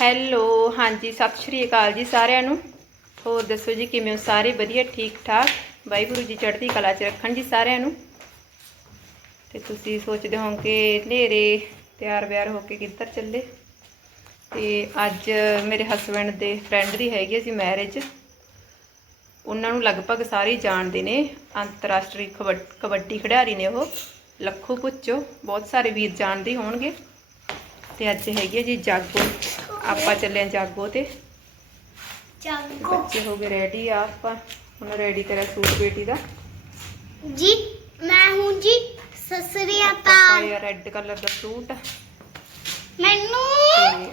Hello, ਹਾਂਜੀ, ਸਤਿ ਸ਼੍ਰੀ ਅਕਾਲ ਜੀ ਸਾਰਿਆਂ ਨੂੰ। ਹੋਰ ਦੱਸੋ ਜੀ, ਕਿਵੇਂ ਹੋ? ਸਾਰੇ ਵਧੀਆ ਠੀਕ ਠਾਕ ਵਾਹਿਗੁਰੂ ਜੀ ਚੜ੍ਹਦੀ ਕਲਾ 'ਚ ਰੱਖਣ ਜੀ ਸਾਰਿਆਂ ਨੂੰ। ਤੇ ਤੁਸੀਂ ਸੋਚਦੇ ਹੋ ਕਿ ਹਨੇਰੇ ਤਿਆਰ ਵਿਆਰ ਹੋ ਕੇ ਕਿੱਧਰ ਚੱਲੇ? ਤੇ ਅੱਜ ਮੇਰੇ ਹਸਬੰਡ ਦੇ ਫਰੈਂਡ ਦੀ ਹੈਗੀ ਸੀ ਮੈਰਿਜ ਉਹਨਾਂ ਨੂੰ ਲਗਭਗ ਸਾਰੇ ਜਾਣਦੇ ਨੇ। ਅੰਤਰਰਾਸ਼ਟਰੀ ਕਬੱਡ- ਕਬੱਡੀ ਖਿਡਾਰੀ ਨੇ ਉਹ। ਲੱਖੂ ਪੁੱਚੋ ਬਹੁਤ ਸਾਰੇ ਵੀਰ ਜਾਣਦੇ ਹੋਣਗੇ। ਤੇ ਅੱਜ ਹੈਗੀ ਹੈ ਜੀ ਜਾਗੋ। ਆਪਾਂ ਚੱਲੇ ਆਂ ਜਾਗੋ ਤੇ। ਜਾਗੋ। ਬੱਚੇ ਹੋ ਗਏ ਰੈਡੀ ਆ ਆਪਾਂ। ਹੁਣ ਰੈਡੀ ਕਰਿਆ ਸੂਟ ਬੇਟੀ ਦਾ। ਜੀ ਮੈਂ ਹੂੰ ਜੀ ਸਸਰੀ ਅਕਾਲ ਪਾਇਆ ਰੈੱਡ ਕਲਰ ਦਾ ਸੂਟ। ਮੈਨੂੰ ਤੇ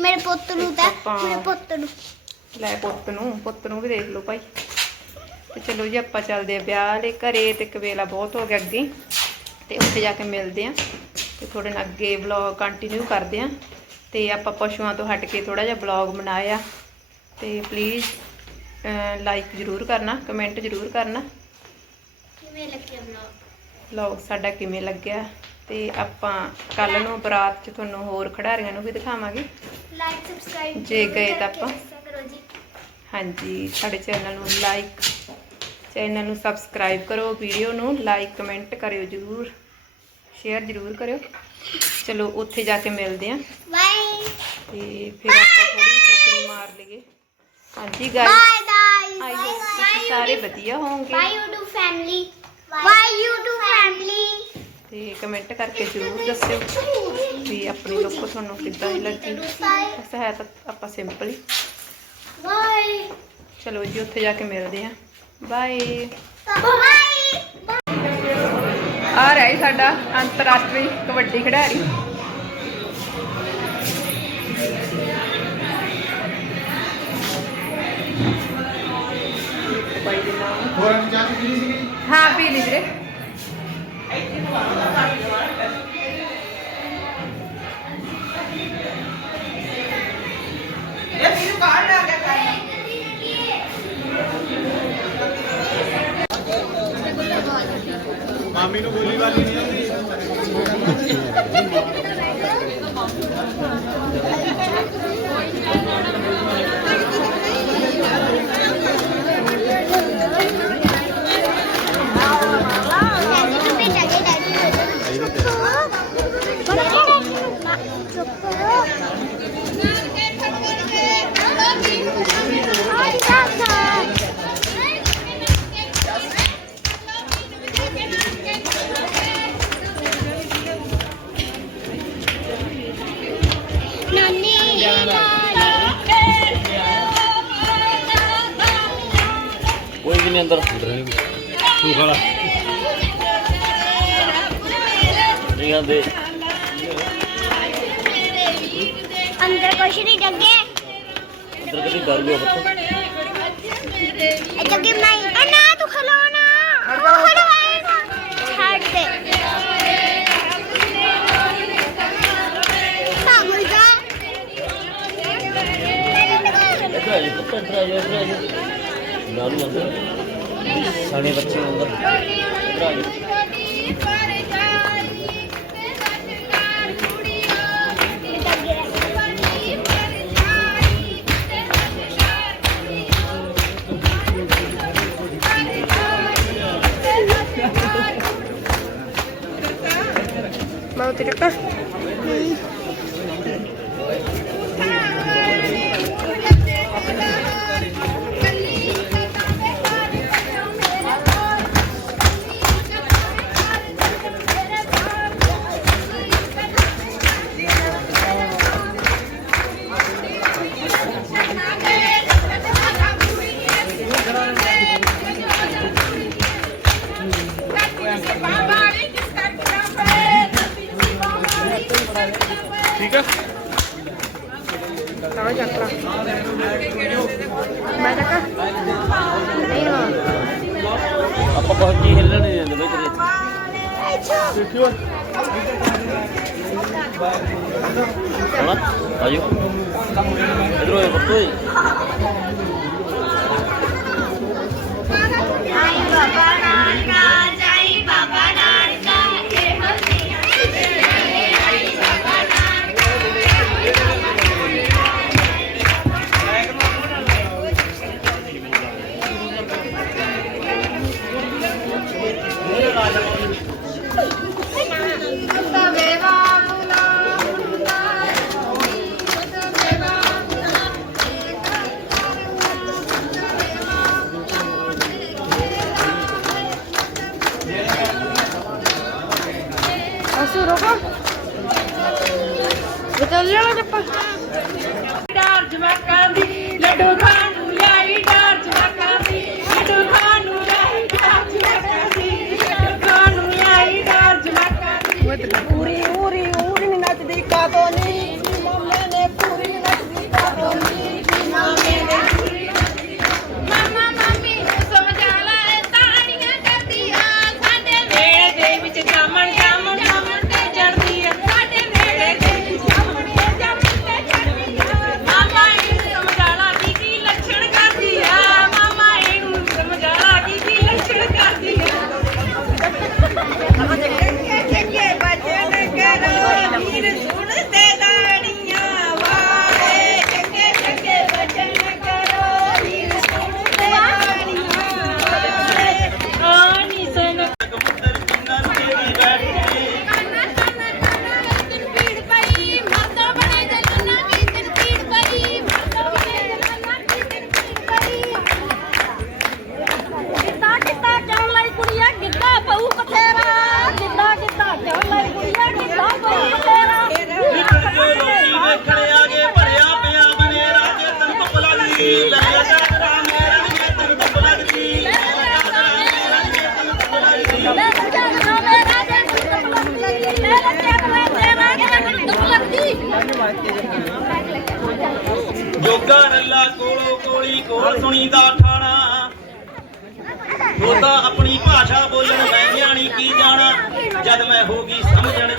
ਮੇਰੇ ਪੁੱਤ ਨੂੰ ਤਾਂ ਆਪਾਂ- ਮੇਰੇ ਪੁੱਤ ਨੂੰ। ਲੈ ਪੁੱਤ ਨੂੰ ਪੁੱਤ ਨੂੰ ਵੀ ਦੇਖ ਲਓ ਭਾਈ। ਤੇ ਚਲੋ ਜੀ ਆਪਾਂ ਚੱਲਦੇ ਆ ਵਿਆਹ ਵਾਲੇ ਘਰੇ ਤੇ ਕਵੇਲਾ ਬਹੁਤ ਹੋ ਗਿਆ ਅੱਗੇ। ਤੇ ਉੱਥੇ ਜਾ ਕੇ ਮਿਲਦੇ ਆ। ਤੇ ਥੋੜੇ ਨਾਲ ਅੱਗੇ ਵਲੌਗ ਕੰਟੀਨਿਊ ਕਰਦੇ ਆ। ਤੇ ਆਪਾਂ ਪਸ਼ੂਆਂ ਤੋਂ ਹਟ ਕੇ ਥੋੜਾ ਜਿਹਾ ਵਲੌਗ ਬਣਾਇਆ ਤੇ ਪਲੀਜ਼ ਲਾਈਕ ਜ਼ਰੂਰ ਕਰਨਾ ਕਮੈਂਟ ਜ਼ਰੂਰ ਕਰਨਾ। ਕਿਵੇਂ ਲੱਗਿਆ ਬਲੌਗ ਵਲੌਗ ਸਾਡਾ ਕਿਵੇਂ ਲੱਗਿਆ? ਤੇ ਆਪਾਂ ਕੱਲ ਨੂੰ ਬਰਾਤ 'ਚ ਤੁਹਾਨੂੰ ਹੋਰ ਖਿਡਾਰੀਆਂ ਨੂੰ ਵੀ ਦਿਖਾਵਾਂਗੇ। ਲਾਈਕ ਸਬਸਕ੍ਰਾਈਬ ਜੇ ਗਏ ਤਾਂ ਆਪਾਂ। ਹਾਂਜੀ ਸਾਡੇ ਚੈਨਲ ਨੂੰ ਲਾਈਕ ਚੈਨਲ ਨੂੰ ਸਬਸਕ੍ਰਾਈਬ ਕਰੋ ਵੀਡੀਓ ਨੂੰ ਲਾਈਕ ਕਮੈਂਟ ਕਰਿਓ ਜਰੂਰ। ਸ਼ੇਅਰ ਜਰੂਰ ਕਰਿਓ। ਚਲੋ ਉੱਥੇ ਜਾ ਕੇ ਮਿਲਦੇ ਆਂ ਬਾਏ ਤੇ ਫਿਰ ਆਪਾਂ ਥੋੜੀ ਫੁਕਰੀ ਮਾਰ ਲਈਏ। ਹਾਂਜੀ guys bye guys I hope ਤੁਸੀਂ ਸਾਰੇ ਵਧੀਆ ਹੋਵੋਗੇ। Bye YouTube family bye YouTube family ਤੇ ਕਮੈਂਟ ਕਰਕੇ ਜਰੂਰ ਦੱਸਿਓ ਵੀ ਆਪਣੀ ਲੁੱਕ ਤੁਹਾਨੂੰ ਕਿੱਦਾਂ ਦੀ ਲੱਗੀ। ਵੈਸੇ ਹੈ ਤਾਂ ਆਪਾਂ ਸਿੰਪਲ ਹੀ। ਬਾਏ ਚਲੋ ਜੀ ਉੱਥੇ ਜਾ ਕੇ ਮਿਲਦੇ ਆਂ ਬਾਏ ਬਾਏ ਆ ਰਿਹਾ ਸਾਡਾ ਅੰਤਰਰਾਸ਼ਟਰੀ ਕਬੱਡੀ ਖਿਡਾਰੀ। ਹੋਰ ਚਾਹ ਪੀਣੀ ਸੀਗੀ? ਹਾਂ ਪੀ ਲਈ ਵੀਰੇ ਮਾਮੀ ਨੂੰ ਗੋਲੀ ਵਾਲੀ ਕੋਈ ਵੀ ਨਹੀਂ ਅੰਦਰ। ਤੂੰ ਖਾਲਾ ਨਹੀਂ ਆਂਦੇ ਅੰਦਰ ਕੁਛ ਨਹੀਂ ਜੱਗੇ। ਅੰਦਰ ਕਦੀ ਲਿਓ ਬੱਤੋ ਇਹ ਜੱਗੇ ਆ ਨਾ ਤੂੰ ਖਲੋਣਾ ਇੱਧਰ ਆ ਜਾ ਇੱਧਰ ਆ ਜਾ ਨਾਲੂ ਅੰਦਰ ਸਾਨੇ ਬੱਚੇ ਅੰਦਰ ਇੱਧਰ ਆ ਜਾ ਮੈਂ ਤੇ ਟੱਕਰ ਆਪਾਂ ਬਹੁਤ ਕੀ ਹਿੱਲਣ ਨਹੀਂ ਦਿੰਦੇ ਬਈ ਤੇਰੇ ਦੇਖਿਓ ਹੋਣਾ ਆਜੋ। ਇੱਧਰ ਆ ਬੱਤੋ। ਅਸੀਂ ਰੋਕਾ। ਵਿਚਾਰ ਜਾਣਾ ਜੱਪਾ ਡਾਰ ਜਵਾਕਾਂ ਦੀ ਲੱਡੂ ਖਾਣ ਜੋਗਾ ਰੱਲਾ ਕੋਲੋ ਕੋਲੀ ਕੋਲ ਸੁਣੀਦਾ ਠਾਣਾ। ਉਹਦਾ ਆਪਣੀ ਭਾਸ਼ਾ ਬੋਲਣ, ਮੈਂ ਜਾਣੀ ਕੀ ਜਾਣਾ? ਜਦ ਮੈਂ ਹੋ ਗਈ ਸਮਝਣ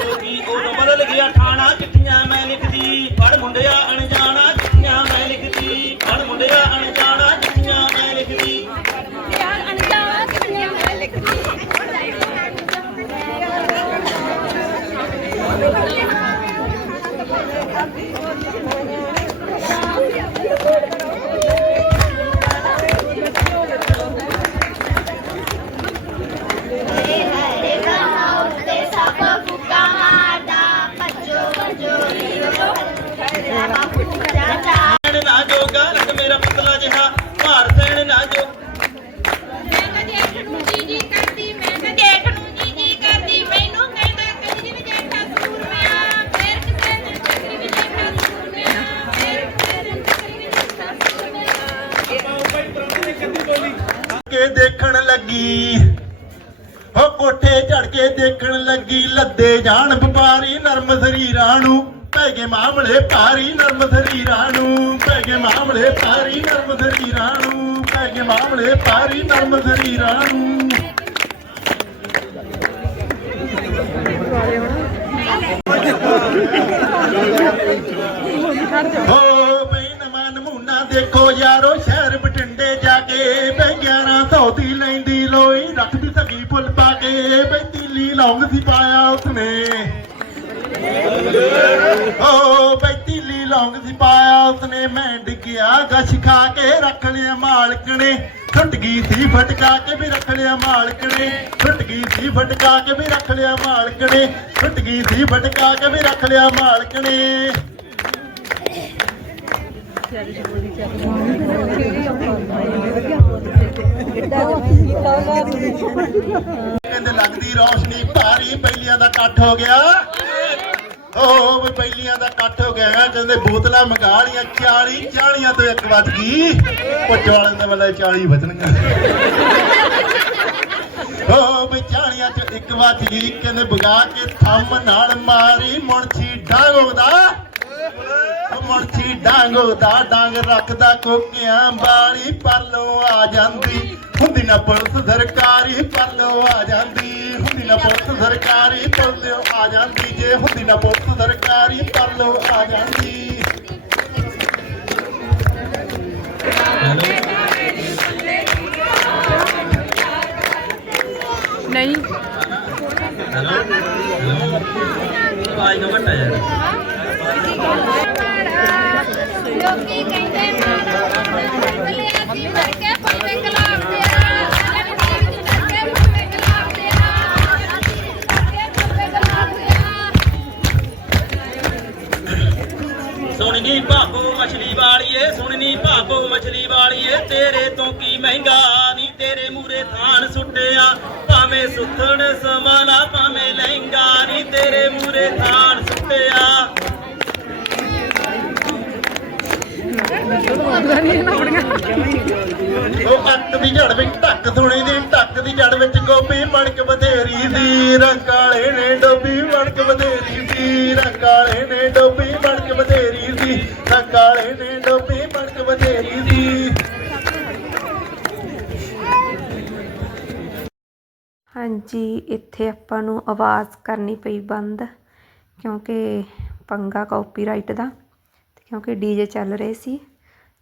ਲੱਗੀ। ਹੋ ਕੋਠੇ ਝੜ ਕੇ ਦੇਖਣ ਲੱਗੀ, ਲੱਦੇ ਜਾਣ ਵਪਾਰੀ ਨਰਮ ਸਰੀਰਾਂ ਨੂੰ, ਪੈ ਗਏ ਮਾਮਲੇ ਭਾਰੀ ਨਰਮ ਸਰੀਰਾਂ ਨੂੰ, ਪੈ ਗਏ ਮਾਮਲੇ ਭਾਰੀ ਨਰਮ ਸਰੀਰਾਂ ਨੂੰ, ਪੈ ਗਏ ਮਾਮਲੇ ਭਾਰੀ ਨਰਮ ਸਰੀਰਾਂ ਨੂੰ। ਹੋ ਬਈ ਨਵਾਂ ਨਮੂਨਾ ਦੇਖੋ ਯਾਰੋ ਪਾ ਬਈ ਤੀਲੀ ਲੌਂਗ ਸੀ ਪਾਇਆ ਉਸਨੇ। ਓ ਬਈ ਤੀਲੀ ਲੌਂਗ ਸੀ ਪਾਇਆ ਉਸਨੇ। ਮੈਂ ਡਿੱਗਿਆ ਗਸ਼ ਖਾ ਕੇ ਰੱਖ ਲਿਆ ਮਾਲਕ ਨੇ ਟੁੱਟ ਗਈ ਸੀ ਫਟਕਾ ਕੇ ਵੀ ਰੱਖ ਲਿਆ ਮਾਲਕ ਨੇ ਟੁੱਟ ਗਈ ਸੀ ਫਟਕਾ ਕੇ ਵੀ ਰੱਖ ਲਿਆ ਮਾਲਕ ਨੇ ਟੁੱਟ ਗਈ ਸੀ ਫਟਕਾ ਕੇ ਵੀ ਰੱਖ ਲਿਆ ਮਾਲਕ ਨੇ ਕਹਿੰਦੇ ਲੱਗਦੀ ਰੌਸ਼ਨੀ ਭਾਰੀ ਪਹਿਲੀਆਂ ਦਾ ਇਕੱਠ ਹੋ ਗਿਆ। ਓ, ਵੀ ਬੈਲੀਆਂ ਦਾ ਇਕੱਠ ਹੋ ਗਿਆ। ਕਹਿੰਦੇ ਬੋਤਲਾਂ ਮੰਗਾ ਲੀਆਂ 40 40 ਤੋਂ ਇੱਕ ਵੱਜ ਗਈ। ਉਹ ਵਾਲੇ ਦੇ ਵੇਲੇ 40 ਵੱਜਣਗੀਆਂ। ਓ, ਵੀ 40 ਚ ਇੱਕ ਵੱਜ ਗਈ। ਕਹਿੰਦੇ ਬਗਾ ਕੇ ਥੰਮ ਨਾਲ ਮਾਰੀ ਮੁਣਛੀ ਡਾਂਗੋਦਾ ਉਹ ਮੁਣਛੀ ਡਾਂਗੋਦਾ ਡਾਂਗ ਰੱਖਦਾ ਕੋਕਿਆਂ ਵਾਲੀ ਪਰਲੋਂ ਆ ਜਾਂਦੀ। ਹੁੰਦੀ ਨਾ ਪੁਲਿਸ ਸਰਕਾਰੀ ਪਰਲੋਂ ਆ ਜਾਂਦੀ ਹੁੰਦੀ ਨਾ ਪੁਲਿਸ ਸਰਕਾਰੀ ਪਰਲੋਂ ਆ ਜਾਂਦੀ ਜੇ ਹੁੰਦੀ ਨਾ ਪੁਲਿਸ ਸਰਕਾਰੀ ਪਰਲੋਂ ਆ ਜਾਂਦੀ। ਨਹੀਂ। ਆਵਾਜ਼ ਨਾ ਘਟਾ ਯਾਰ। ਤੇਰੇ ਮੂਰੇ ਥਾਨ ਸੁੱਟਿਆ। ਉਹ ਅੱਕ ਦੀ ਝੜ ਵਿੱਚ ਧੱਕ ਸੁਣੀ ਦੀ, ਧੱਕ ਦੀ ਝੜ ਵਿੱਚ ਗੋਪੀ ਮਣਕ ਬਥੇਰੀ ਸੀ। ਰੰਗਾਲੇ ਨੇ ਡੋਬੀ ਮਣਕ ਬਥੇਰੀ ਸੀ। ਰੰਗਾਲੇ ਨੇ ਡੋਬੀ ਮਣਕ ਬਥੇਰੀ ਸੀ। ਰੰਗਾਲੇ ਨੇ ਹਾਂਜੀ, ਇੱਥੇ ਆਪਾਂ ਨੂੰ ਆਵਾਜ਼ ਕਰਨੀ ਪਈ ਬੰਦ, ਕਿਉਂਕਿ ਪੰਗਾ ਕਾਪੀਰਾਈਟ ਦਾ ਤੇ ਕਿਉਂਕਿ ਡੀਜੇ ਚੱਲ ਰਹੇ ਸੀ।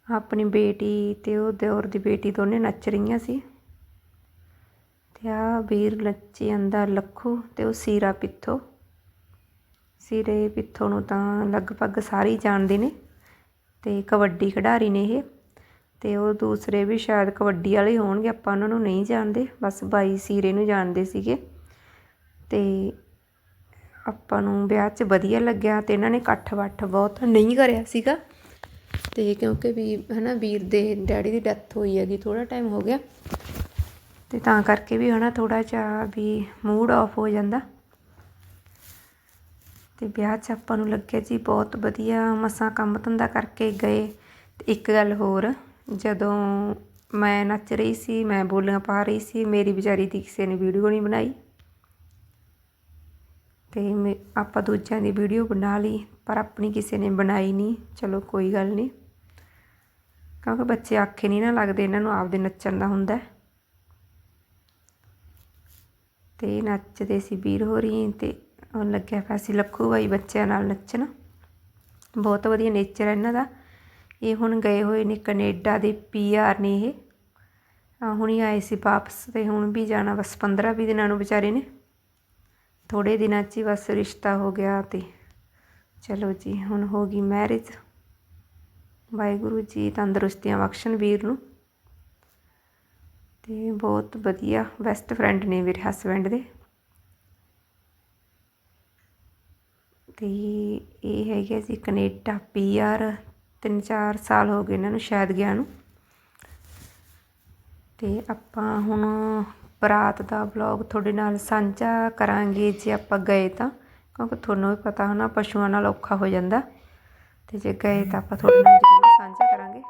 ਆਪਣੀ ਬੇਟੀ ਤੇ ਉਹ ਦਿਓਰ ਦੀ ਬੇਟੀ ਦੋਨੇ ਨੱਚ ਰਹੀਆਂ ਸੀ। ਤੇ ਆ ਵੀਰ ਨੱਚੀ ਜਾਂਦਾ ਲੱਖੂ ਤੇ ਉਹ ਸੀਰਾ ਪਿੱਥੋ। ਸੀਰੇ ਪਿੱਥੋ ਨੂੰ ਤਾਂ ਲਗਭਗ ਸਾਰੇ ਹੀ ਜਾਣਦੇ ਨੇ ਤੇ ਕਬੱਡੀ ਖਿਡਾਰੀ ਨੇ ਇਹ। ਅਤੇ ਉਹ ਦੂਸਰੇ ਵੀ ਸ਼ਾਇਦ ਕਬੱਡੀ ਵਾਲੇ ਹੋਣਗੇ, ਆਪਾਂ ਉਹਨਾਂ ਨੂੰ ਨਹੀਂ ਜਾਣਦੇ, ਬਸ ਬਾਈ ਸੀਰੇ ਨੂੰ ਜਾਣਦੇ ਸੀਗੇ। ਅਤੇ ਆਪਾਂ ਨੂੰ ਵਿਆਹ 'ਚ ਵਧੀਆ ਲੱਗਿਆ ਅਤੇ ਇਹਨਾਂ ਨੇ ਇਕੱਠ ਵੱਠ ਬਹੁਤ ਨਹੀਂ ਕਰਿਆ ਸੀਗਾ। ਅਤੇ ਕਿਉਂਕਿ ਵੀ ਹੈ ਨਾ ਵੀਰ ਦੇ ਡੈਡੀ ਦੀ ਡੈਥ ਹੋਈ ਹੈਗੀ, ਥੋੜ੍ਹਾ ਟਾਈਮ ਹੋ ਗਿਆ। ਅਤੇ ਤਾਂ ਕਰਕੇ ਵੀ ਹੈ ਨਾ ਥੋੜ੍ਹਾ ਜਿਹਾ ਵੀ ਮੂਡ ਆਫ ਹੋ ਜਾਂਦਾ। ਤੇ ਵਿਆਹ 'ਚ ਆਪਾਂ ਨੂੰ ਲੱਗਿਆ ਜੀ ਬਹੁਤ ਵਧੀਆ ਮਸਾਂ ਕੰਮ ਧੰਦਾ ਕਰਕੇ ਗਏ। ਤੇ ਇੱਕ ਗੱਲ ਹੋਰ ਜਦੋਂ ਮੈਂ ਨੱਚ ਰਹੀ ਸੀ, ਮੈਂ ਬੋਲੀਆਂ ਪਾ ਰਹੀ ਸੀ, ਮੇਰੀ ਵਿਚਾਰੀ ਦੀ ਕਿਸੇ ਨੇ ਵੀਡੀਓ ਨਹੀਂ ਬਣਾਈ। ਅਤੇ ਮੈਂ, ਆਪਾਂ ਦੂਜਿਆਂ ਦੀ ਵੀਡੀਓ ਬਣਾ ਲਈ, ਪਰ ਆਪਣੀ ਕਿਸੇ ਨੇ ਬਣਾਈ ਨਹੀਂ। ਚਲੋ ਕੋਈ ਗੱਲ ਨਹੀਂ। ਕਿਉਂਕਿ ਬੱਚੇ ਆਖੇ ਨਹੀਂ ਨਾ ਲੱਗਦੇ, ਇਹਨਾਂ ਨੂੰ ਆਪਦੇ ਨੱਚਣ ਦਾ ਹੁੰਦਾ ਹੈ। ਤੇ ਨੱਚਦੇ ਸੀ ਵੀਰ ਹੋਰੀ, ਤੇ ਉਹ ਲੱਗਿਆ ਪਿਆ ਸੀ ਲੱਖੂ ਬਾਈ ਬੱਚਿਆਂ ਨਾਲ ਨੱਚਣ। ਬਹੁਤ ਵਧੀਆ ਨੇਚਰ ਹੈ ਇਹਨਾਂ ਦਾ। ਇਹ ਹੁਣ ਗਏ ਹੋਏ ਨੇ ਕਨੇਡਾ ਦੇ ਪੀ ਆਰ ਨੇ ਇਹ। ਹੁਣੀ ਆਏ ਸੀ ਵਾਪਸ ਅਤੇ ਹੁਣ ਵੀ ਜਾਣਾ, ਬਸ 15 20 ਦਿਨਾਂ ਨੂੰ ਵਿਚਾਰੇ ਨੇ। ਥੋੜ੍ਹੇ ਦਿਨਾਂ 'ਚ ਹੀ ਬਸ ਰਿਸ਼ਤਾ ਹੋ ਗਿਆ ਅਤੇ ਚਲੋ ਜੀ, ਹੁਣ ਹੋ ਗਈ ਮੈਰਿਜ ਵਾਹਿਗੁਰੂ ਜੀ ਤੰਦਰੁਸਤੀਆਂ ਬਖਸ਼ਣ ਵੀਰ ਨੂੰ। ਤੇ ਬਹੁਤ ਵਧੀਆ ਬੈਸਟ ਫਰੈਂਡ ਨੇ ਮੇਰੇ ਹਸਬੈਂਡ ਦੇ। ਤੇ ਇਹ ਹੈਗੇ ਜੀ ਕੈਨੇਡਾ ਪੀਆਰ ਤਿੰਨ ਚਾਰ ਸਾਲ ਹੋ ਗਏ ਇਹਨਾਂ ਨੂੰ, ਸ਼ਾਇਦ ਗਿਆ ਨੂੰ। ਤੇ ਆਪਾਂ ਹੁਣ ਬਰਾਤ ਦਾ ਵਲੌਗ ਤੁਹਾਡੇ ਨਾਲ ਸਾਂਝਾ ਕਰਾਂਗੇ ਜੇ ਆਪਾਂ ਗਏ ਤਾਂ, ਕਿਉਂਕਿ ਤੁਹਾਨੂੰ ਵੀ ਪਤਾ ਹੋਣਾ ਪਸ਼ੂਆਂ ਨਾਲ ਔਖਾ ਹੋ ਜਾਂਦਾ। ਤੇ ਜੇ ਗਏ ਤਾਂ ਆਪਾਂ ਤੁਹਾਡੇ ਨਾਲ ਜ਼ਰੂਰ ਸਾਂਝਾ ਕਰਾਂਗੇ।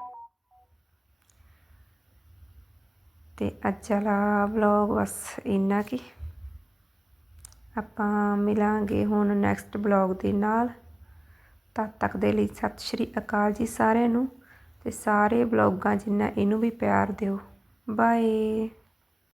ਤੇ ਅੱਜ ਵਾਲਾ ਵਲੌਗ ਬਸ ਇੰਨਾ ਕੀ। ਆਪਾਂ ਮਿਲਾਂਗੇ ਹੁਣ ਨੈਕਸਟ ਬਲੌਗ ਦੇ ਨਾਲ। ਤਦ ਤੱਕ ਦੇ ਲਈ ਸਤਿ ਸ਼੍ਰੀ ਅਕਾਲ ਜੀ ਸਾਰਿਆਂ ਨੂੰ ਅਤੇ ਸਾਰੇ ਬਲੌਗਾਂ ਜਿੰਨਾ ਇਹਨੂੰ ਵੀ ਪਿਆਰ ਦਿਓ। ਬਾਏ